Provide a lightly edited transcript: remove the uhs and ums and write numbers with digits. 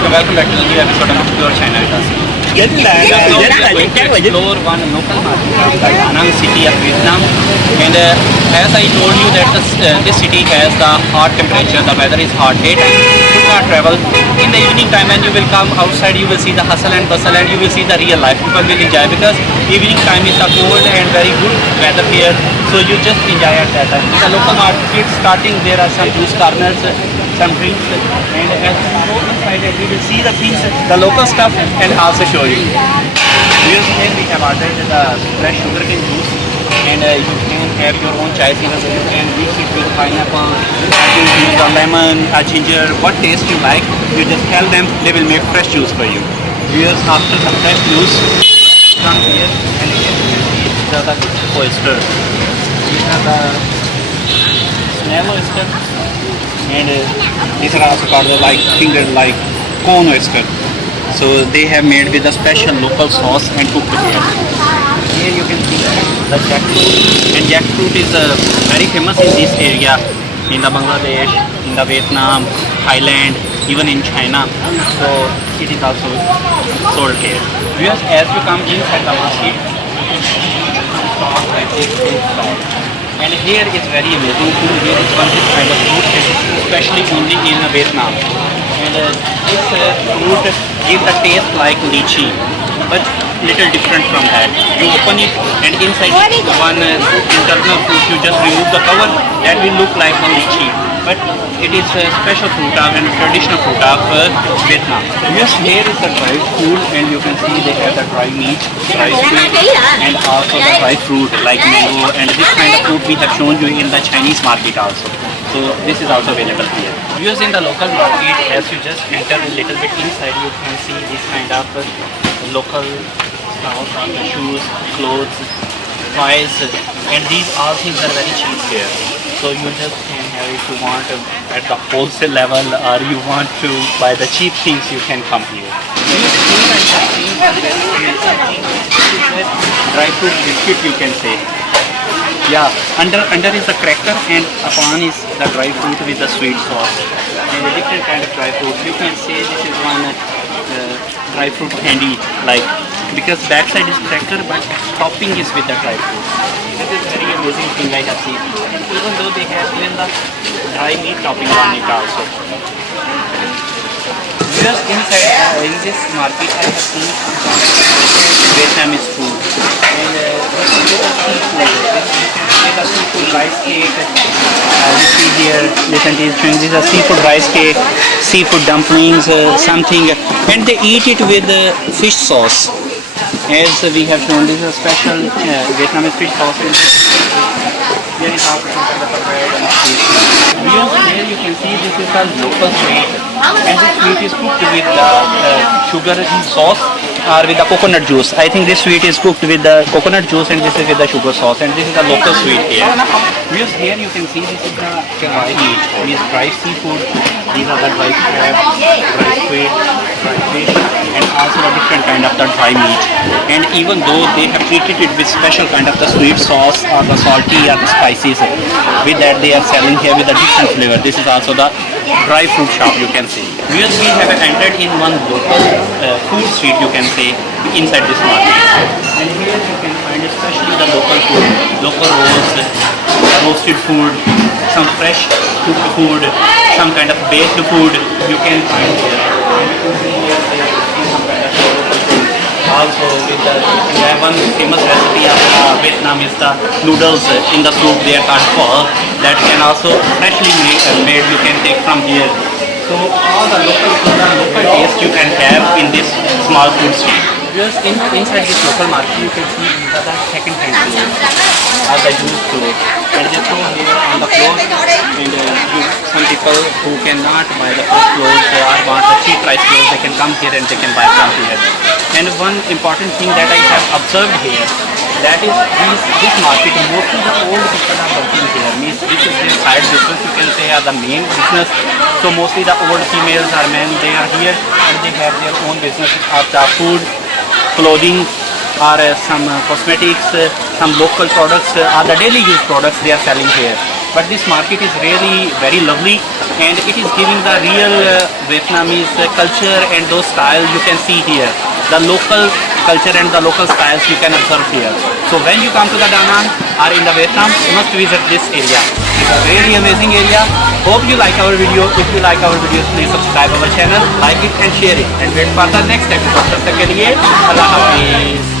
Assalamualaikum, welcome back to the new episode of Pure China with us. Dính là We are dính là going chắc chắn to là dính. explore one local market of the Da Nang city of Vietnam. And as I told you that this city has the hot temperature, the weather is hot, daytime you cannot travel. In the evening time when you will come outside, you will see the hustle and bustle and you will see the real life. People will enjoy because evening time is the cold and very good weather here. So you just enjoy at that time. The local market starting, there are some juice corners, some drinks, and as we go inside we will see the things, the local stuff, and also show you. Here we have ordered the fresh sugarcane juice, and you can have your own chai singer. You can mix it with pineapple, a lemon, a ginger, what taste you like. You just tell them, they will make fresh juice for you. Here after the fresh juice, come here and here you can see the oyster. These are the snail oyster, and these are also called like fingered like cone oyster. So they have made with a special local sauce and cooked here. Here you can see the jackfruit, and jackfruit is very famous in this area, in the Bangladesh, in the Vietnam, Thailand, even in China. So it is also sold here. Because as you come inside the market, stall like this stall. And here is very amazing food. Here is one this kind of fruit, especially only in Vietnam. And this fruit gives a taste like lychee, but little different from that. You open it and inside one internal fruit, you just remove the cover, that will look like a lychee. But it is a special fruit and traditional fruit of Vietnam. Yes, here is the dried food, and you can see they have the dry meat, dry squid, and also the dry fruit like mango, and this kind of fruit we have shown you in the Chinese market also. So this is also available here. Used in the local market, as you just enter a little bit inside, you can see this kind of local stalls on the shoes, clothes, toys, and these all things are very cheap here. So you just can have if you want at the wholesale level, or you want to buy the cheap things, you can come here. Dry fruit biscuit, you can say. Yeah, under is the cracker, and upon is the dry fruit with the sweet sauce, and a different kind of dry fruit. You can say this is one dry fruit candy, like, because backside is cracker but topping is with the dry fruit. This is very amazing thing I have seen. Even though they have even the dry meat topping on it also. Just inside in this market I have seen some kind of Vietnamese food, and this is a seafood. This is a seafood rice cake. You see here, listen to this is a seafood rice cake, seafood dumplings, something, and they eat it with fish sauce. As we have shown, this is a special Vietnamese fish sauce. Here is how to prepare the bread and cheese. Here you can see this is a local sweet, and this sweet is cooked with the sugar sauce or with the coconut juice. I think this sweet is cooked with the coconut juice, and this is with the sugar sauce, and this is a local sweet here. Because here you can see this is the dry meat, this dry seafood. These are the dry crab, dry squid, dry fish, and also a different kind of the dry meat. And even though they have treated it with special kind of the sweet sauce or the salty or the spices, with that they are selling here with a different flavor. This is also the dry fruit shop, you can see. We have entered in one local food street, you can say, inside this market. And here you can find especially the local food, local rolls, roasted food, some fresh cooked food, some kind of baked food you can find here. Also with the one famous recipe of Vietnam is the noodles in the soup, they are called pho, that can also freshly made you can take from here. So all the local food and local taste you can have in this small food street. Just inside this local market you can see these are the second hand clothes or the used clothes, and they throw here on the floor, and some people who cannot buy the first clothes or want the cheap price clothes, they can come here and they can buy from here. And one important thing that I have observed here, that is this market, mostly the old people are working here. Means this is their side business, you can say, are the main business. So mostly the old females or men, they are here and they have their own business of the food, clothing, or some cosmetics, some local products, or the daily use products they are selling here. But this market is really very lovely, and it is giving the real Vietnamese culture and those styles you can see here. The local culture and the local styles you can observe here. So when you come to the Da Nang or in the Vietnam, you must visit this area. It's a really amazing area. Hope you like our video. If you like our videos, please subscribe our channel, like it and share it. And wait for the next episode. तब तक के लिए अल्लाह हाफिज़.